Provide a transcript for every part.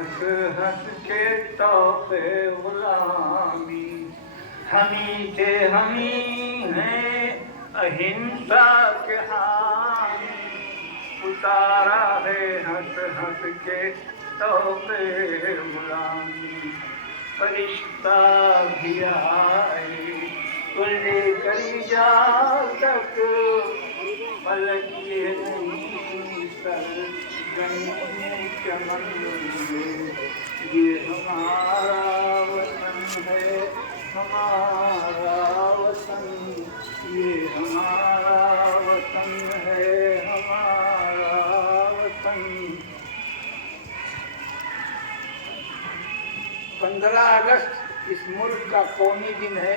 हंस के तौफे गुलामी हमी थे हमी हैं अहिंसा के हामी उतारा है हंस हंस के तौफे गुलामी फरिश्ता भी आए तो लेकर जा तक पलक ये नहीं सर चमन ये हमारा वतन है हमारा वतन ये हमारा वतन है हमारा वतन। 15 अगस्त इस मुल्क का कौमी दिन है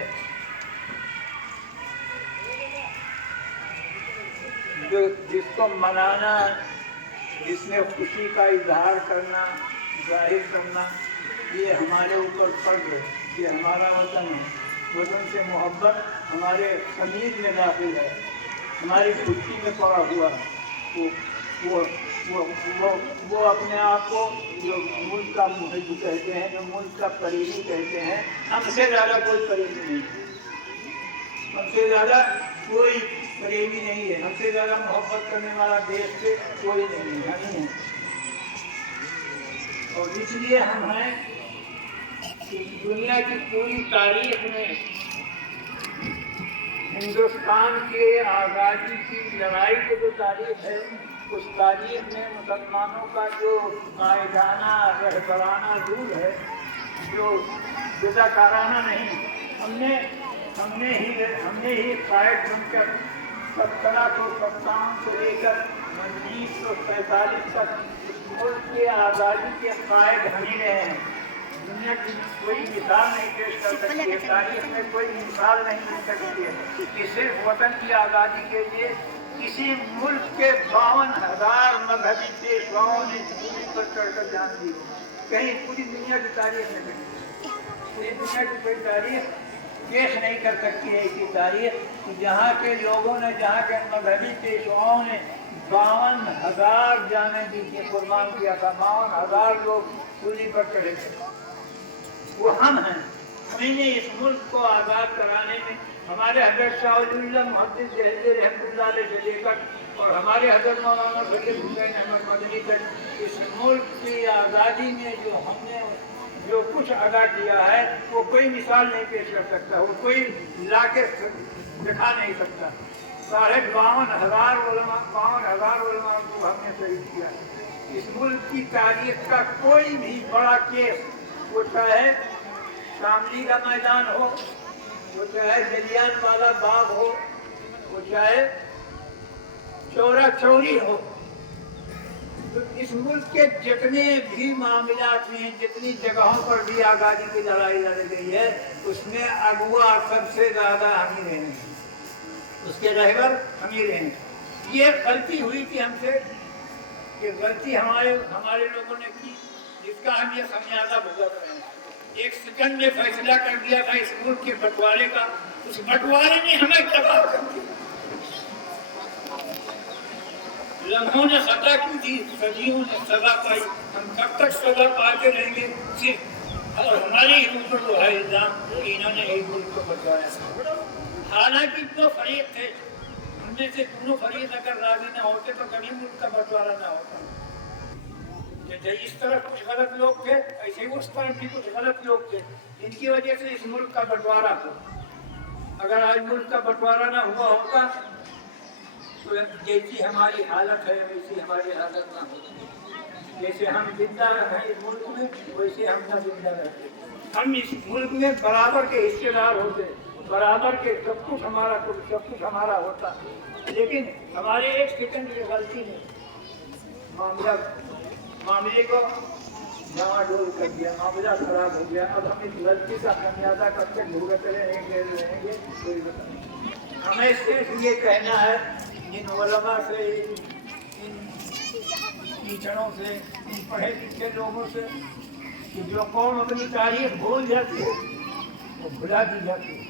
जो जिसको मनाना, जिसमें खुशी का इजहार करना, जाहिर करना, ये हमारे ऊपर फर्ज है। ये हमारा वतन है, वतन से मोहब्बत हमारे ज़मीर में दाखिल है, हमारी खुशी में पड़ा हुआ है। वो अपने आप को जो मुल्क का मुहिब कहते हैं, जो मुल्क का करीबी कहते हैं, हमसे ज़्यादा कोई करीबी नहीं है, हमसे ज़्यादा कोई करीबी नहीं है, हमसे ज़्यादा मोहब्बत करने वाला देश से कोई नहीं है, हम ही हैं। और इसलिए हम हैं कि दुनिया की पूरी तारीख में हिंदुस्तान के आज़ादी की लड़ाई की जो तारीख है, उस तारीख में मुसलमानों का जो कायदाना रहबराना रूल है, जो रज़ाकाराना नहीं, हमने ही कायद बनकर 1757 से लेकर 1947 तक मुल्क की आज़ादी के कायद हम ही रहे हैं। दुनिया की कोई मिसाल नहीं पेश कर सकती है, तारीख में कोई मिसाल नहीं मिल सकती है कि सिर्फ वतन की आज़ादी के लिए किसी मुल्क के 52,000 मजहबी पेशवाओं ने दूरी पर चढ़कर जान दी। कहीं पूरी दुनिया की तारीख में नहीं, पूरी दुनिया की कोई तारीख पेश नहीं कर सकती है ऐसी तारीख जहाँ के लोगों ने, जहाँ के मजहबी पेशवाओं ने 52,000 जाने दी थी, कुर्बान किया था। 52,000 लोग सूली पर चढ़े थे। वो हम हैं। हमने इस मुल्क को आज़ाद कराने में हमारे हज़रत शाह वलीउल्लाह मुहद्दिस देहलवी रहमतुल्लाह अलैह से लेकर और हमारे हज़रत मौलाना सैयद हुसैन अहमद मदनी तक इस मुल्क की आज़ादी में जो हमने जो कुछ अदा किया है, वो कोई मिसाल नहीं पेश कर सकता, वो कोई लाके दिखा नहीं सकता। 52,000 उलमा को हमने शहीद किया। इस मुल्क की तारीख का कोई भी बड़ा केस, वो चाहे शामली का मैदान हो, वो चाहे जलियांवाला बाग हो, वो चाहे चौरा चौरी हो, तो इस मुल्क के जितने भी मामलात में, जितनी जगहों पर भी आज़ादी की लड़ाई लड़ी गई है, उसमें अगुआ सबसे ज़्यादा हम ही रहे हैं, उसके रहबर हम ही रहे हैं। ये गलती हुई थी हमसे, ये गलती हमारे लोगों ने की, जिसका हम ये खमियाजा भुगत रहे हैं। एक सेकंड में फैसला कर दिया था इस मुल्क के बंटवारे का, उस बंटवारे ने हमें तबाह कर दिया। लम्हों ने खता की थी, सदियों ने सजा पाई, हम कब तक सजा पाते रहेंगे? सिर्फ और हमारे ही ऊपर वो है इल्जाम कि इन्होंने एक मुल्क को बंटवाया। हालांकि दो फरीक थे, उनमें से दोनों फरीक अगर राजी न होते तो कभी मुल्क का बंटवारा न होता। जैसे इस तरफ कुछ गलत लोग थे, ऐसे उस तरफ भी कुछ गलत लोग थे, इनकी वजह से इस मुल्क का बंटवारा हुआ। अगर आज मुल्क का बंटवारा न हुआ होगा तो जैसी हमारी हालत है वैसी हमारी हालत ना होती। जैसे हम जिंदा हैं इस मुल्क में, वैसे हम ना जिंदा रहते। हम इस मुल्क में बराबर के हिस्सेदार होते, बराबर के सब कुछ हमारा होता, लेकिन हमारे एक सेकंड की गलती ने मामले को डामाडोल कर दिया, मामला खराब हो गया। अब हम इस गलती का खमियाजा कब तक भुगतते रहेंगे कोई पता नहीं। हमें सिर्फ ये कहना है इन उलमा से, इन टीचरों से, इन पढ़े लिखे लोगों से कि जो कौम अपनी तारीख भूल जाती है वो भुला दी जाती है।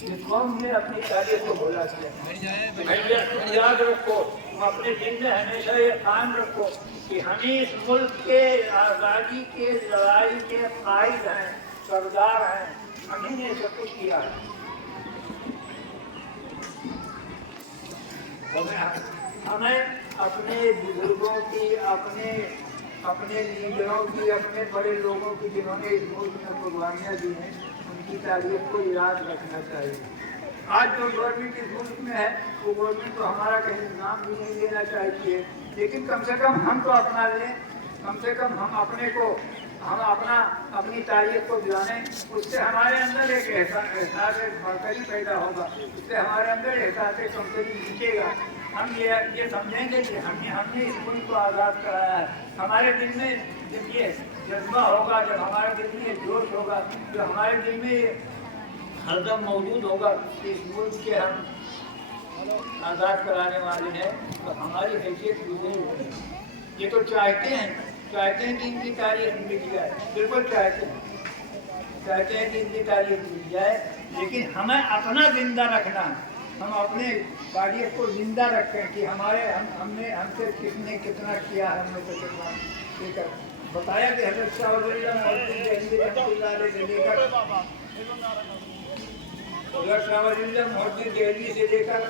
जिस कौम ने अपनी तारीख को भुला दिया, याद रखो तुम अपने दिल में हमेशा ये कायम रखो कि हम ही इस मुल्क के आज़ादी के लड़ाई के कायद हैं, सरदार हैं, हम ही ने सब कुछ किया है। हमें अपने बुजुर्गों की, अपने लीडरों की, अपने बड़े लोगों की जिन्होंने इस मुल्क में कुर्बानियाँ दी हैं, उनकी तारीफ को याद रखना चाहिए। आज जो गवर्नमेंट इस मुल्क में है वो गवर्नमेंट को हमारा कहीं नाम भी नहीं लेना चाहिए, लेकिन कम से कम हम तो अपना लें, कम से कम हम अपनी तारीफ को जानें। उससे हमारे अंदर एक एहसास बरकरी पैदा होगा, उससे हमारे अंदर एहसास कमतरी दिखेगा। हम ये समझेंगे कि हमने इस मुल्क को आज़ाद कराया है। हमारे दिल में जब ये जज्बा होगा, जब हमारे दिल में ये जोश होगा, जब हमारे दिल में हरदम मौजूद होगा कि इस मुल्क के हम आज़ाद कराने वाले हैं, तो हमारी हैसियत दूसरी होगी। ये तो चाहते हैं कि इनकी तारीफ मिल जाए, बिल्कुल चाहते हैं कि इनकी तारीफ मिल जाए, लेकिन हमें अपना जिंदा रखना है। हम अपने तारीफ को जिंदा रखें कि हमसे किसने कितना किया है, हमने तो कितना लेकर बताया कि हज़रत शाह वली मोहद्दिस दिल्ली से लेकर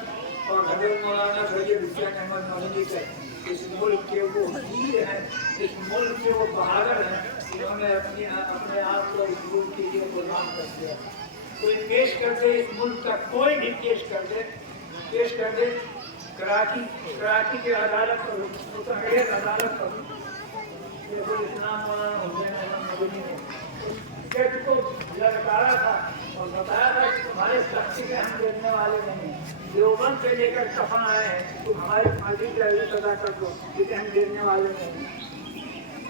और हज़रत मौलाना सैयद हुसैन अहमद मदनी तक इस मुल्क के वो हीर हैं, इस मुल्क के वो बहादुर हैं, जिन्होंने अपने आप को इस मुल्क के लिए कुर्बान कर दिया। कोई पेश कर दे इस मुल्क का, कोई भी पेश कर दे कराची की अदालत पर, अदालत पर इस्लाम मौलाना हुसैन अहमद मदनी ने जज को ललकारा था और बताया था कि तुम्हारे शख्स के हम देने वाले नहीं, देवबंद से लेकर सफा आए हैं, तुम हमारे फांसी की अर्जी अदा कर दो, लेकिन हम देने वाले नहीं।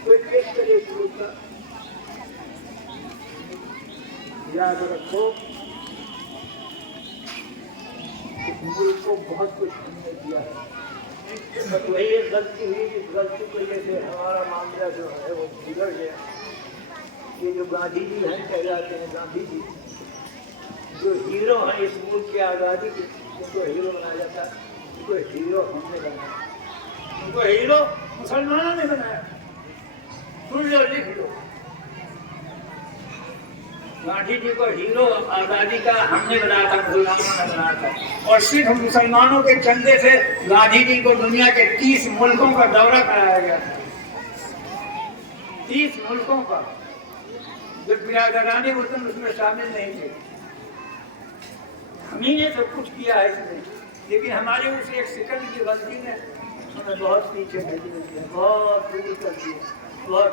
कोई पेश करे इस मुल्क का, याद रखो इस मुल्क को बहुत कुछ हमने दिया है, बस वही एक गलती हुई, इस गलती की वजह से हमारा मामला जो है वो बिगड़ गया। ये जो गांधी जी हैं, कहलाते हैं गांधी जी, जो हीरो हैं इस मुल्क की आज़ादी के, उनको हीरो बनाया जाता है, उनको हीरो हमने बनाया, उनको हीरो मुसलमानों ने बनाया। सुन लो, लिख लो, गांधी जी को हीरो आज़ादी का हमने बनाया था, मुसलमानों ने बनाया था। और सिर्फ मुसलमानों के चंदे से गांधी जी को दुनिया के 30 मुल्कों का दौरा कराया गया था, 30 मुल्कों का, जो बिरादराने वतन उसमें शामिल नहीं थे। हमही ने सब कुछ किया है इसमें, लेकिन हमारे उस एक सेकंड की गलती ने हमें बहुत पीछे भेज दिया, बहुत दूर कर दिया, बहुत।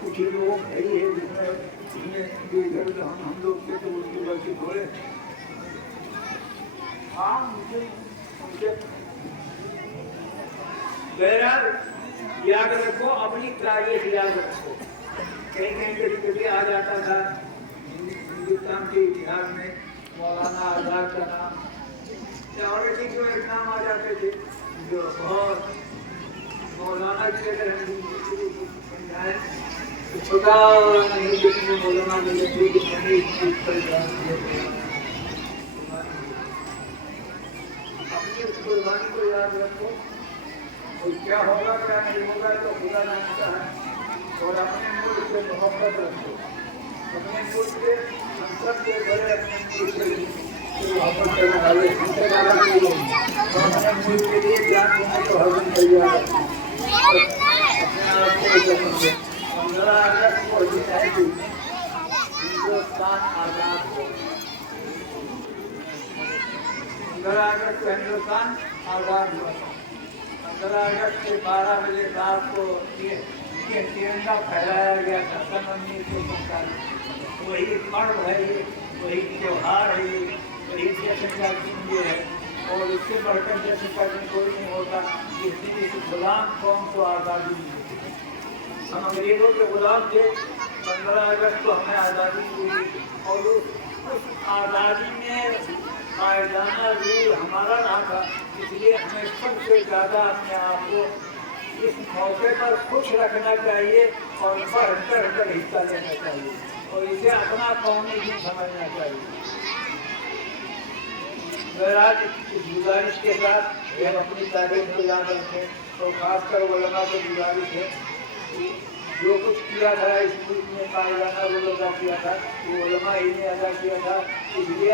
कुछ ही लोग है ही है जिसमें जो इधर हम लोग थे तो उसकी गलती थोड़े। हाँ, मुझे बहरहाल याद रखो, अपनी तारीख याद रखो। कहीं कहीं कभी आ जाता था हिंदुस्तान के इतिहास में मौलाना आजाद का नाम, और किसी को एक नाम आ जाते थे जो बहुत मौलाना की अगर हम समझाएं तो छोटा नहीं, जिसमें मौलाना अपनी उस कुर्बानी को याद रखो। और क्या होगा क्या नहीं होगा तो खुदा जानता है। और अपने मुल्क से मोहब्बत रखो, अपने मुल्क से हम सब के बड़े अपने मुल्क से मोहब्बत करने वाले अपने मुल्क के लिए जान देने को हरदम तैयार है। अपने आप को 15 अगस्त को हिंदुस्तान आज़ाद हो, 15 अगस्त को हिंदुस्तान आज़ाद हुआ। 15 अगस्त के 12 बजे रात को ये तिरंगा फहराया गया था सन 1947। वही पर्व है, ये वही त्योहार है, ये वही जश्न का दिन ये है। और इससे बढ़कर जश्न का दिन कोई नहीं होता जिस दिन इस गुलाम कौम को आज़ादी मिली। हम अंग्रेजों के गुलाम थे, 15 अगस्त को हमें आज़ादी मिली और उस आज़ादी में कायदाना रूल हमारा रहा था। इसलिए हमें सबसे ज़्यादा अपने आप को इस मौके पर खुश रखना चाहिए और बढ़ चढ़ कर हिस्सा लेना चाहिए। اور اسے اپنا قومی دین سمجھنا چاہیے۔ بہرحال اس گزارش کے ساتھ ہم اپنی تعلیم کو یاد رکھیں، اور خاص کر علماء کو گزارش ہے کہ جو کچھ کیا تھا اس ملک میں قائدانہ رول ادا کیا تھا وہ علماء ہی نے ادا کیا تھا، اس لیے